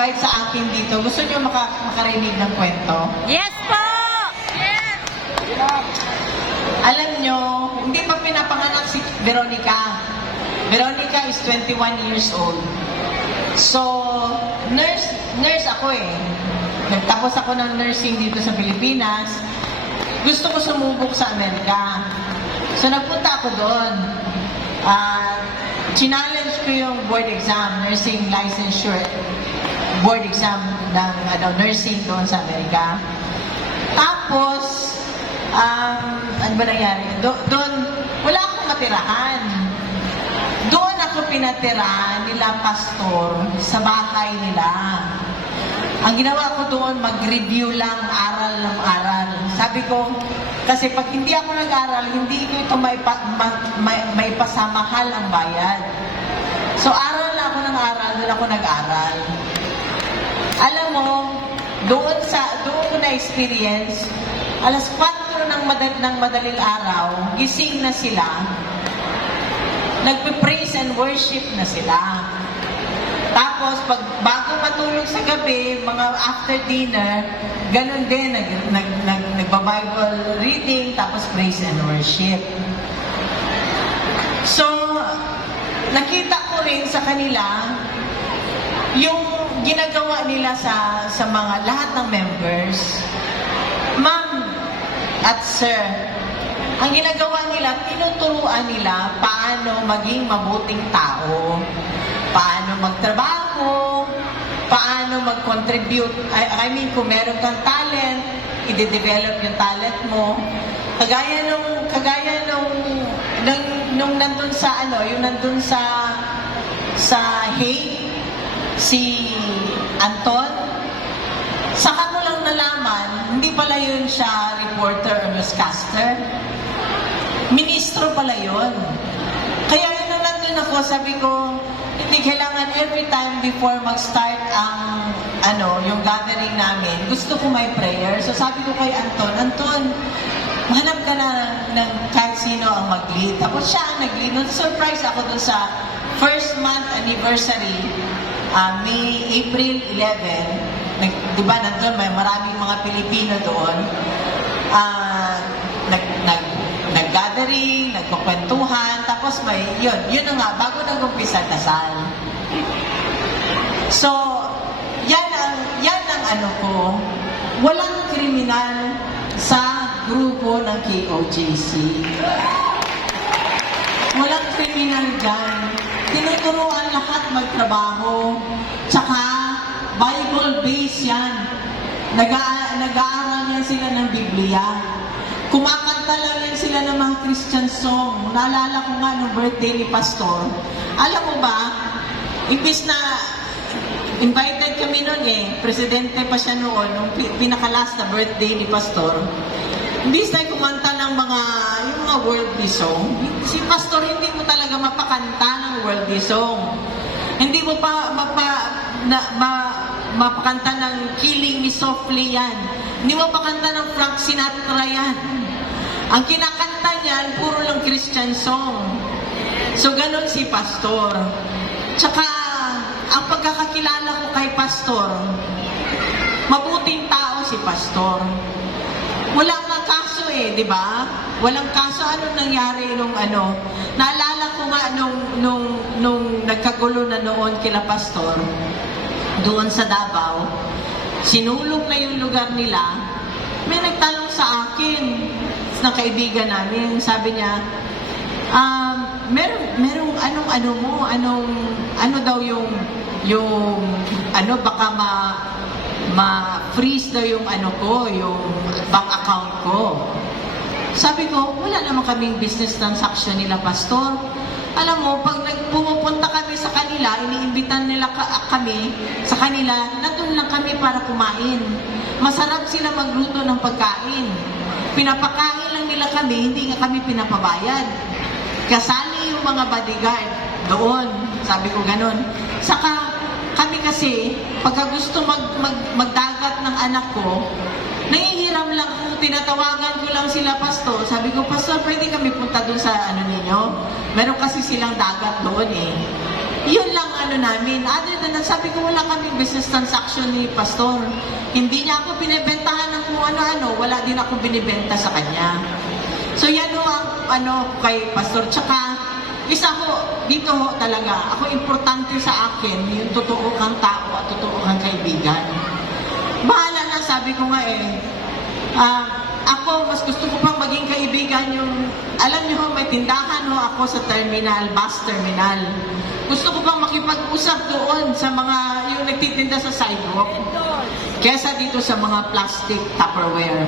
nag-invite sa akin dito. Gusto niyo makarinig ng kwento? Yes po! Yes! Alam niyo, hindi pa pinapanganak si Veronica. Veronica is 21 years old. So, nurse ako eh. Nagtapos ako ng nursing dito sa Pilipinas. Gusto ko sumubok sa Amerika. So, nagpunta ako doon. Challenge ko yung board exam, nursing licensure board exam ng nursing doon sa Amerika. Tapos, ano ba nangyari? Doon, wala akong matirahan. Doon ako pinatira nila pastor sa bahay nila. Ang ginawa ko doon, mag-review lang, aral ng aral. Sabi ko, kasi pag hindi ako nag-aral, hindi ko ito may pasamahal ang bayad. So, aral na ako ng aral, doon ako nag-aral. Alam mo, doon ko na-experience, alas 4 ng madaling araw, gising na sila, nagpe-praise and worship na sila. Tapos, bago matulog sa gabi, mga after dinner, ganun din, nagba-Bible reading, tapos praise and worship. So, nakita ko rin sa kanila, yung ginagawa nila sa mga lahat ng members. Ma'am at sir, ang ginagawa nila, tinuturuan nila paano maging mabuting tao, paano magtrabaho, paano mag-contribute. I mean, kung meron kang talent, i-develop yung talent mo. Kagaya nung nandun sa yung nandun sa Hague, si Anton, saka ko lang nalaman, hindi pala yun siya reporter o newscaster. Ministro pala yun. Kaya nung nandun ako, sabi ko, hindi kailangan every time before mag-start yung gathering namin, gusto ko may prayer. So sabi ko kay Anton, hanap ka na ng kahit sino ang mag-lead. Tapos siya ang nag-lead. Surprise ako dun sa first month anniversary, April 11. Diba, nandun may maraming mga Pilipino doon. Nag-gathering, nagkukwentuhan, tapos yun na nga, bago nag-umpisa dasal. So, yan ang ko, walang kriminal sa grupo ng KOJC. Walang kriminal dyan. Tinuturuan lahat magtrabaho, tsaka Bible-based yan. Nag-aaral yan sila ng Biblia. Kumakanta lang yan sila ng mga Christian song. Naalala ko nga nung birthday ni Pastor. Alam mo ba, imbis na invited kami noon presidente pa siya noon, nung pinakalas na birthday ni Pastor, imbis na kumanta ng yung mga worldly song, si Pastor hindi mo talaga mapakanta ng worldly song. Hindi mo pa mapakanta ng Killing Me Softly yan. Hindi mo pakanta ng Frank Sinatra yan. Ang kinakanta niyan, puro lang Christian song. So, ganun si Pastor. Tsaka, ang pagkakakilala ko kay Pastor, mabuting tao si Pastor. Walang kaso di ba? Walang kaso. Ano nangyari nung Naalala ko nga nung nagkagulo na noon kila Pastor, doon sa Davao, sinulog na yung lugar nila, may nagtanong sa akin, ng kaibigan namin, sabi niya, merong ano daw yung baka ma-freeze daw yung yung bank account ko. Sabi ko, wala naman kaming business transaction nila, Pastor. Alam mo, pag pumupunta kami sa kanila, iniimbitan nila kami sa kanila, nandun lang kami para kumain. Masarap sila magluto ng pagkain. Pinapakain lang nila kami, hindi nga kami pinapabayad. Kasali yung mga bodyguard doon. Sabi ko ganun. Saka kami kasi, pagka gusto magdagat ng anak ko, nangihiram lang ko, tinatawagan ko lang sila, Pastor. Sabi ko, Pastor, pwede kami punta doon sa ninyo? Meron kasi silang dagat doon Yun lang ano namin. Other than that, sabi ko wala kaming business transaction ni Pastor. Hindi niya ako binibentahan ng kung ano-ano. Wala din ako binibenta sa kanya. So yan ho ang ano kay Pastor. Tsaka, isa ho, dito ho talaga, ako importante sa akin, yung totoo kang tao at totoo kang kaibigan. Bahala na, sabi ko nga ako, mas gusto ko pang maging kaibigan yung, alam niyo ho, may tindahan ho ako sa terminal, bus terminal. Gusto ko pang makipag-usap doon sa mga, yung nagtitinda sa sidewalk, kesa dito sa mga plastic Tupperware.